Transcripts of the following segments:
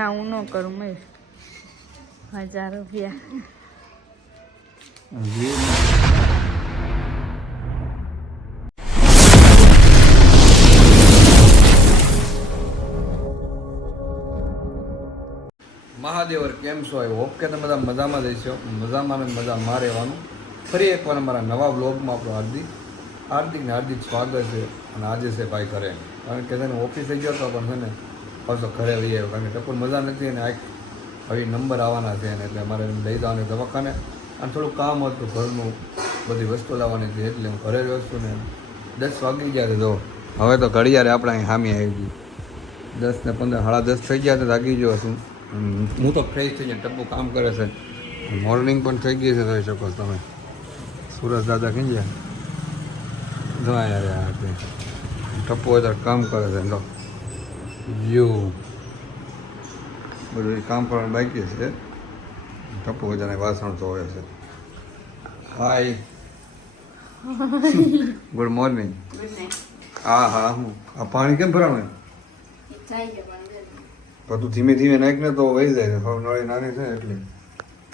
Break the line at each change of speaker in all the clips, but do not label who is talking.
ના, હું ન કરું, મેં હજાર રૂપિયા.
મહાદેવર, કેમ છો આવ્યો હોપ તમે બધા મજામાં જઈશો મજામાં ને મજામાં રહેવાનું. ફરી એકવાર અમારા નવા બ્લોગમાં આપણું હાર્દિક હાર્દિક ને હાર્દિક સ્વાગત છે અને આજે છે ભાઈ ઘરે. કારણ કે તેને ઓફિસે ગયો હતો પણ છે ને પાછો ઘરે લઈ આવ્યો કારણ કે ટપુર મજા નથી અને આ આવી નંબર આવવાના છે ને એટલે એને લઈ જવાનું દવાખાને. અને થોડું કામ હતું ઘરનું, બધી વસ્તુ લાવવાની હતી, એટલે હું ઘરે જ વસ્તુ ને દસ વાગી ગયા જો. હવે તો ઘડિયાળે આપણે અહીં હામી આવી ગઈ. દસ ને પંદર, સાડા દસ થઈ ગયા તો લાગી ગયો છું. હું તો ફ્રેશ થઈ ગયા, ટપુ કામ કરે છે. મોર્નિંગ પણ થઈ ગઈ છે, જોઈ શકો તમે. સુરજ દાદા કહી ગયા? જો યાર તે. ટપ્પુ હોય તો કામ કરે છે, લો. યુ બધું કામ કરવાનું બાકી છે. ટપુ બધાને વાસણ તો હોય. છે હાય ગુડ મોર્નિંગ હા હા હું. આ પાણી કેમ ભરાણું બધું ધીમે ધીમે નાખ ને તો વહી જાય હવે નળી નાની છે એટલે.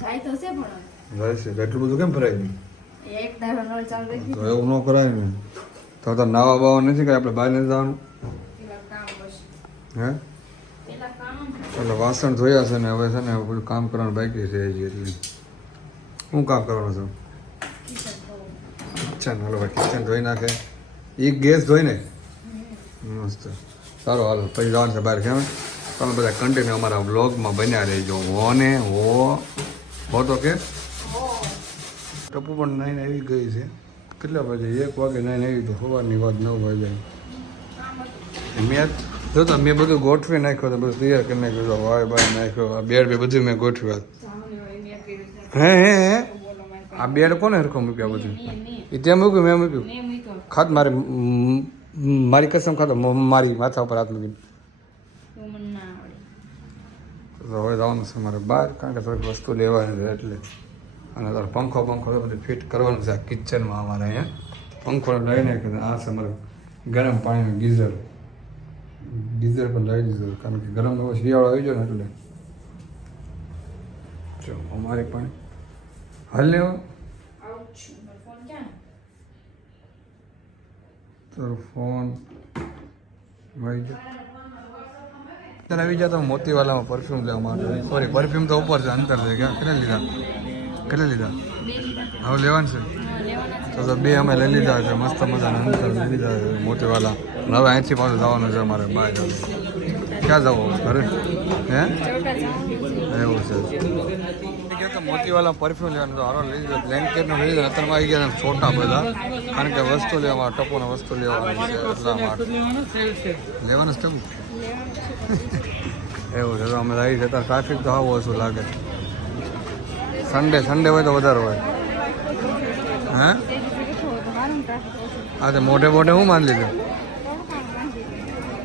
જાય તો છે પણ
રહેશે એટલું બધું કેમ ભરાય નહીં
એક દાડો નળ ચાલુ રાખી
તો એવું ન કરાય ને. તો તો નાવા બાવા નથી કે આપણે બહાર નથી જવાનું? હે? એટલે વાસણ ધોયા છે ને હવે છે ને બધું કામ કરવાનું બાકી છે હજી એટલે. શું કામ કરવાનું છે? કિચન હાલો ભાઈ કિચન ધોઈ નાખે. એક ગેસ ધોઈ ને? મસ્ત. સારું હાલો પછી જવાનું છે બહાર કેમ તમે બધા કન્ટિન્યુ અમારા બ્લોગમાં બન્યા રહેજો. હો ને હો. હો તો કે? ટપુ પણ નાઈને આવી ગઈ છે. કેટલા વાગે? એક વાગે નાઈને આવી તો સવારની વાત નવ વાગે મેં જો તો મેં બધું ગોઠવી નાખ્યું તો બધું તૈયાર કરી નાખ્યું તો વાય બાય નાખ્યો આ બેડ બે બધું મેં ગોઠવ્યા હે હે હે? આ બેડ કોને હરખો મૂક્યા બધું? એ ત્યાં મૂક્યું મેં મૂક્યું? ખાત મારે મારી કસમ ખાતો મારી માથા ઉપર હાથ મૂકીને. તો હવે જવાનું છે મારે બહાર કારણ કે થોડીક વસ્તુ લેવાની છે એટલે. અને તારો પંખો પંખો બધું ફિટ કરવાનું છે આ કિચનમાં અમારે અહીંયા. પંખો લઈને કે આ છે મારે ગરમ પાણીનું ગીઝર. ગીઝર પણ લાવી દીધું કારણ કે ગરમ એવો શિયાળો આવી ગયો ને એટલે. જો અમારે પણ હાલ લેવો તારો ફોન મળી ગયો. આવી જાય તો મોતીવાલામાં પરફ્યુમ લેવા માટે સોરી પરફ્યુમ તો ઉપર છે અંતર છે. કેટલા લીધા? કેટલા લીધા? હવે લેવાનું છે? તો બે અમે લઈ લીધા છે મસ્ત મજાના અંતર લઈ લીધા છે મોતીવાલા. હવે અહીંથી પાછું જવાનું છે અમારે બહાર ક્યાં જવું ઘરે? હે? એવું છે. તો મોતીવાલા પરફ્યુમ લેવાનું હારો લઈ લીધો બ્લેન્કેટનું અત્યારમાં આવી ગયા છે છોટા બધા. કારણ કે વસ્તુ લેવા, ટપોને વસ્તુ લેવાની છે. લેવાનું છે ટપુ એવું છે. તો અમે આવી જતા ટ્રાફિક તો આવું ઓછું લાગે. સન્ડે સન્ડે હોય તો વધારે હોય. હે? હા તો મોઢે મોઢે હું માની લીધું?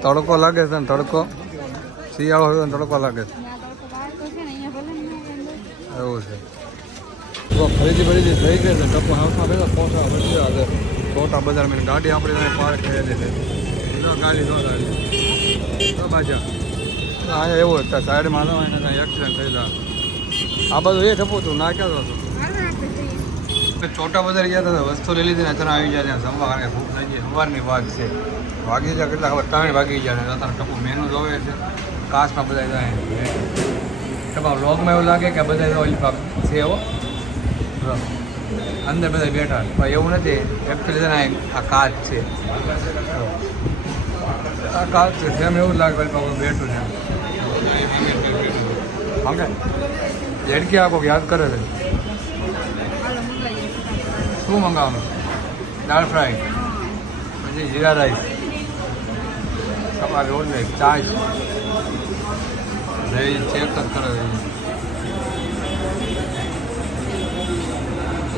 તડકો લાગે છે ને તડકો? શિયાળો હોય તો તડકો લાગે છે. એવું છે. તો ફરીથી ફરીથી થઈ ગઈ છે. ટપો હાઉસમાં બેઠા ભરી બધી છે. છોટા બજાર મેં ગાડી આપણી પાર્ક કરેલી છે. ગાડી તો ગાડી તો બાજા. હા એવું હતા સાઈડમાં તો એને કાંઈ એક્સિડન્ટ થયેલા આ બધું એ થપું તું ના ક્યાં હતું. ચોટા બજાર ગયા હતા વસ્તુ લઈ લીધી ને અચાનક આવી જાય ત્યાં કે ભૂખ લાગી. સંભાળની વાત છે. વાગી જાય કેટલા ખબર? ત્રણ વાગી જાય અત્યારે ટપુ મેનુ જોવે છે. કાચમાં બધા જાય ટપા વ્લોગમાં એવું લાગે કે બધા ઓલી છે એવો. અંદર બધા બેઠા. પણ એવું નથી. એકચ્યુઅલી છે આ કાચ છે. આ કાચ છે. એમ એવું લાગે બેઠું છે. સમજે ઝડકી આખો યાદ કરે છે. શું મંગાવવાનું? દાળ ફ્રાય. પછી જીરા રાઈસ. તમારે રોજ ને ચાય રહી ચેક જ કરે છે.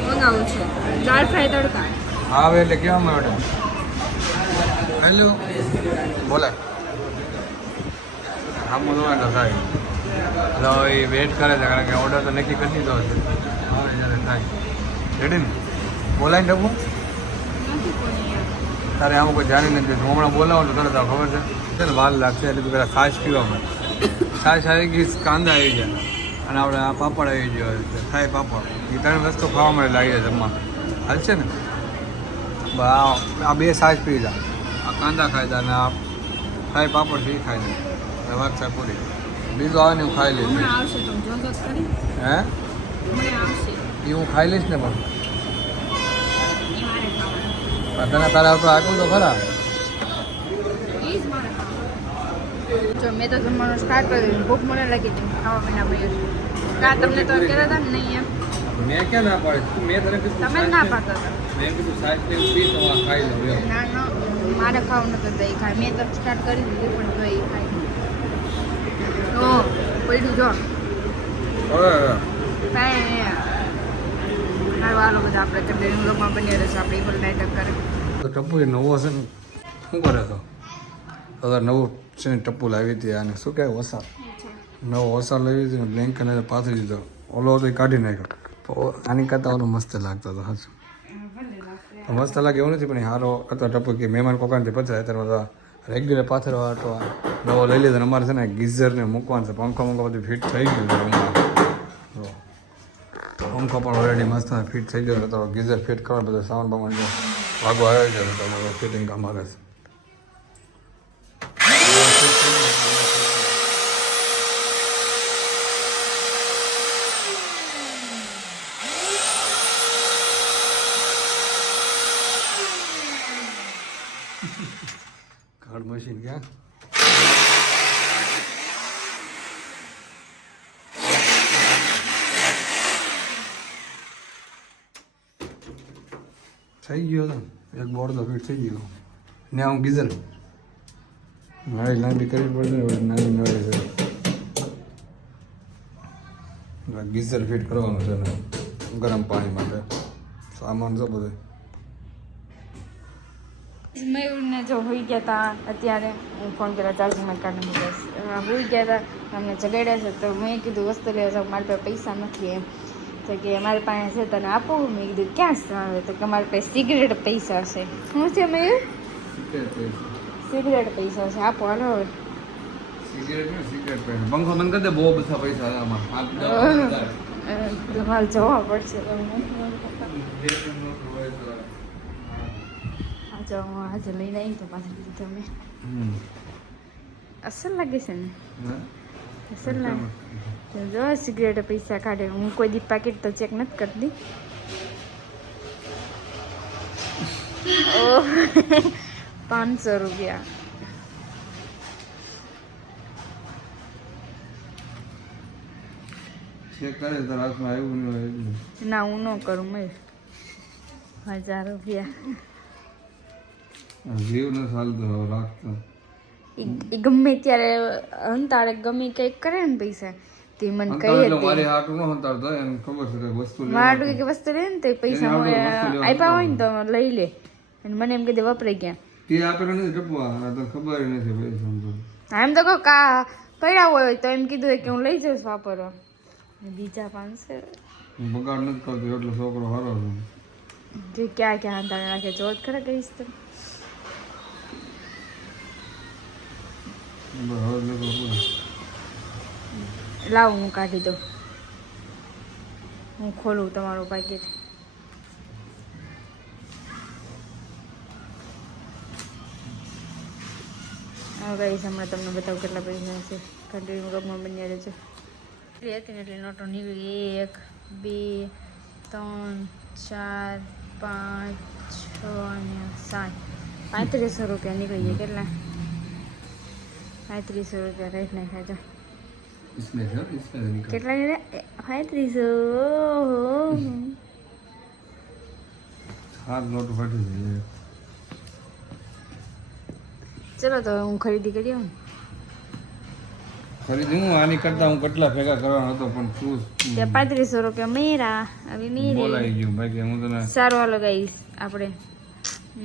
મંગાવું છે. દાળ ફ્રાય તડકા.
હા હવે એટલે કેવા મેડમ હેલો. બોલે. હા હું તો થાય એટલે એ વેટ કરે છે કારણ કે ઓર્ડર તો નક્કી કરી દીધો છે હવે જ્યારે થાય. રેડી ને? બોલાય ડબ્બુ તારે આમાં કોઈ જાણી નથી હું હમણાં બોલાવો તો તરત ખબર છે. ને વાર લાગશે એટલે પેલા છાશ પીવા મળે છાશ આવી ગઈ કાંદા આવી ગયા. અને આપણે આ પાપડ આવી ગયો છે થાય પાપડ. એ ત્રણ વસ્તુ ખાવા માટે લાગી જાય જમવા. હાલ છે ને? આ- આ બે છાશ પી જા. આ કાંદા ખાઈ જા અને આ થાય પાપડ છે એ ખાઈ લે. વાત છે પૂરી. બીજું આવે ને હું ખાઈ લઈશ.
હું
એ હું ખાઈ લઈશ ને પણ. તને તારે આવતો આખું તો ખરા.
જ મેં તો જમવાનું સ્ટાર્ટ કરી દીધું ભૂખ મને લાગી છે. ખાવા મહિના ભાઈ કા તમને તો કહેતા હતા ને નહીં એમ?
મેં ક્યાં ના પાડી? મેં તને કીધું
તમે ના પાડતા હતા.
મેં કીધું સાહેબ લેવું પી તો આ ખાઈ લઉં
ના ના. મારે ખાવું નતું તો એ ખાય. મેં તો સ્ટાર્ટ કરી દીધું પણ દહીં ખાય તો પડ્યું જો.
હવે
કાંઈ મારું આપણે કંડેરી લોકોમાં બની રહેશે, આપણે ઇક્વલ નાટક કરે.
તો ટપ્પુ એ નવો છે ને? શું કરે તો? હવે નવું છે ને ટપ્પુ લાવી હતી આને શું કહેવાય, વસાર? નવો વસાર લાવી હતી ને બ્લેન્ક અને પાથરી દીધો. ઓલો તો એ કાઢી નાખ્યો. આની કરતાં ઓલો મસ્ત લાગતો હતો હાજર તો મસ્ત લાગે એવું નથી, પણ હારો અથવા ટપ્પુ કે મહેમાન કોકાનથી પચાય ત્યારે રેગ્યુલર પાથરવા હતો નવો લઈ લીધો અમારે છે ને ગીઝરને મૂકવાનું છે પંખો મંખો બધું ફિટ થઈ ગયું છે. પંખો પણ ઓલરેડી મસ્ત ફિટ થઈ ગયો તો ગીઝર ફિટ કરો બધો સામાન બામાન ભાગો આવ્યો છે, તો તમારો ફિટિંગ કામ આવે છે. કાર્ડ મશીન ક્યાં? થઈ ગયો તો એક બોર્ડ ફિટ થઈ ગયો. ને આમ ગીઝર. મારી લાંબી કરવી પડશે, હવે નાની નળી છે. ગીઝર ફિટ કરવાનું છે ને, ગરમ પાણી માટે. સામાન છે બધું.
મયુરને જો હોઈ ગયા હતા અત્યારે, હું ફોન કર્યા ચાર્જિંગમાં કાઢને બસ હોઈ ગયા હતા અમને જગાડ્યા છે, તો મેં કીધું, વસ્તુ લેવા જાઉં, મારી પાસે પૈસા નથી એમ. તો કે મારી પાસે છે તને આપો? મેં કીધું ક્યાં આવે તો કે મારી પાસે સિગરેટ પૈસા છે. શું છે મેં સિગરેટ પૈસા. છે. આપો હાલો હવે.
પંખો બંધ કરી દે બહુ બધા પૈસા આમાં.
જવા પડશે આજે હું આજે લઈને આવી તો પાછળ તમે. અસલ લાગે છે ને? જો સિગરેટ પૈસા કાઢે. હું કોઈ દી પાકીટ તો ચેક નથી કરતી. પાંચસો રૂપિયા. ના હું ન કરું મેં. હજાર રૂપિયા.
જીવ ને હવે રાખતો.
ઈ ગમે ત્યારે હંતાડે ગમે કંઈક કરે ને પૈસા તે મને કહી હતી
મારી હાટું ન હંતાડતો એને ખબર છે કે વસ્તુ લે
મારું કંઈક વસ્તુ લે ને તે પૈસા આપ્યા હોય ને તો લઈ લે. અને મને એમ કીધું વપરાઈ ગયા
તે આપેલા નથી ટપવા તને ખબર નથી પૈસા.
એમ તો કહો કા પડ્યા હોય તો એમ કીધું કે હું લઈ જઈશ વાપરવા. બીજા પાંચસો.
બગાડ નથી કરતો એટલો છોકરો હારો છે.
જે ક્યાં ક્યાં અંતાળે નાખે જોત ખરા કહીશ તો
બસ હવે લોકો પૂરા.
લાવ, હું કાઢી દઉં. હું ખોલું તમારું પાકીટ હવે હમણાં તમને બતાવું કેટલા પૈસા છે. કન્ટિન્યુ કપમાં બન્યા રહે છે હતી એટલી નોટો નીકળી એક, બે, ત્રણ, ચાર, પાંચ, છ અને સાત. પાંત્રીસો રૂપિયા નીકળી ગયા. કેટલા? પાંત્રીસો રૂપિયા કાઢી નાખ્યા
તો.
કેટલા કેટલા પાંત્રીસો ચલો તો હું ખરીદી કરી આવું.
ખરીદી? હું આની કરતા હું કેટલા ભેગા કરવાનો હતો પણ શું?
તે પાંત્રીસો રૂપિયા મેરા હવે મેરે.
બોલાઈ ગયું બાકી હું તને
સારું હાલો આપણે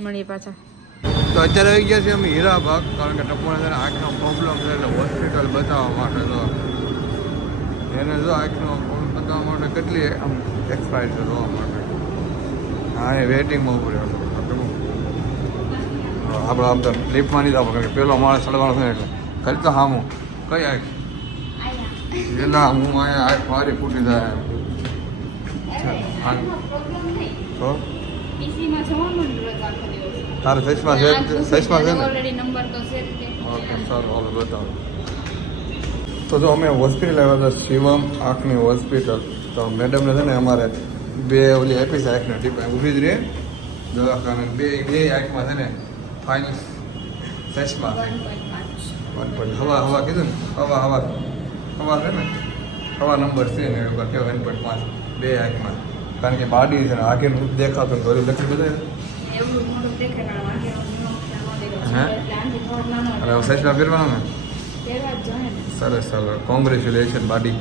મળીએ પાછા.
તો અત્યારે આવી ગયા છે અમે હીરાબાગ કારણ કે ટપોને આંખનો પ્રોબ્લેમ છે એટલે હોસ્પિટલ બતાવવા માટે તો એને જો આંખનો પ્રોબ્લેમ બતાવવા માટે કેટલી આમ એક્સપાયર છે જોવા માટે. હા એ વેઇટિંગમાં ઊભો રહ્યો આપણે આમ તો લિફ્ટમાં નહીં જવું કારણ કે પેલો માણસ ચડવાનો છે એટલે. કરી તો હામું. કઈ આંખ? પેલા હું અહીંયા આંખ મારી ફૂટી જાય. તો તારે સચમાં છે? સચમાં છે ને?
ઓલરેડી નંબર તો છે
ઓકે સારું હાલો બતાવો. તો જો અમે હોસ્પિટલ આવ્યા હતા શિવમ આંખની હોસ્પિટલ. તો મેડમને છે ને અમારે બે ઓલી આપી છે આંખની ટીપ. ઊભી જ રહે. દવાખાને બે બે આંખમાં છે ને ફાઇનલ સચમાં
1.5.
વન પોઈન્ટ હવા હવા કીધું ને? હવા હવા. હવા છે ને? હવા નંબર છે ને વન પોઈન્ટ પાંચ બે આંખમાં. કારણ કે બાડી છે ને આંખે દેખાતું તો લખી બધા હે? સચમાં ફેરવાનું ને?
ને.
સરસ કોંગ્રેચ્યુલેશન બાડી.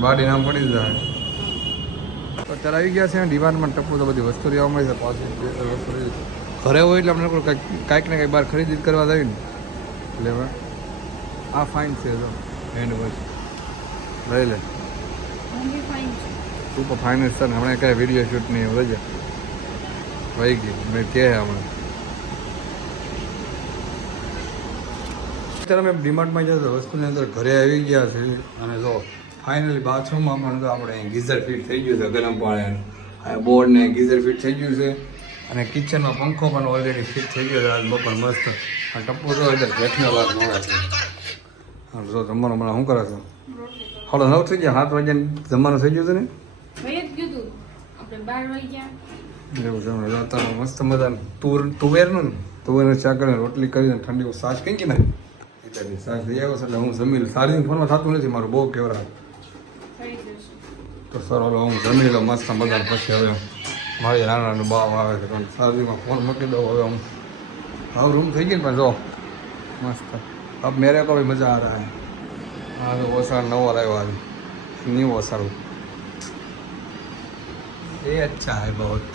બાડી નામ? પડી જાય. તો અત્યારે આવી ગયા છે ડિમાન્ડમાં ટપુ તો બધી વસ્તુ લેવા મળી છે લીધી. ઘરે હોય એટલે આપણે કોઈ કાંઈક કાંઈક ને કાંઈક બહાર ખરીદી કરવા જાય ને. એટલે આ ફાઇન છે હેન્ડ વોશ લઈ લે.
ફાઇન છું.
પણ ફાઇનાન્સ છે હમણાં કાંઈ વીડિયો શૂટ નહીં રજા વહી ગઈ, મેં કહે હમણાં. અત્યારે અમે ડીમાર્ટમાં જતો વસ્તુની અંદર ઘરે આવી ગયા છે અને જો ફાઇનલી બાથરૂમમાં પણ તો આપણે ગીઝર ફિટ થઈ ગયું છે ગરમ પાણી બોર્ડને ગીઝર ફિટ થઈ ગયું છે અને કિચનમાં પંખો પણ ઓલરેડી ફિટ થઈ ગયો છે. આજ બપોર મસ્ત. આ ટપ્પો તો એટલે બેઠનો વાત મળે છે. જો જમવાનું હમણાં શું કરે છે? હાલો, નવ થઈ ગયા, સાત વાગ્યા જમવાનું થઈ ગયું છે ને?
ભાઈએ જ આપણે બાર વાગ્યા
એવું છે મસ્ત મજાનું. તુર તુવેરનું ને? તુવેરને શાક કરીને રોટલી કરીને ઠંડી સાસ કઈ કે ને સાસ લઈ આવ્યો છે એટલે હું જમી સારી ફોનમાં થતું નથી મારું બહુ કેવરા તો સર હું જમી લઉં મસ્ત મજાનું. પછી હવે મારી નાના બાવ આવે છે પણ ફોન મૂકી દઉં. હવે હું હવે રૂમ થઈ ગઈ પણ જો મસ્ત. અબ મેરે કો મજા આ રહા હૈ. હા તો ઓસાળ નવો લાવ્યો આજે. ન્યू ઓસાળ ये अच्छा है बहुत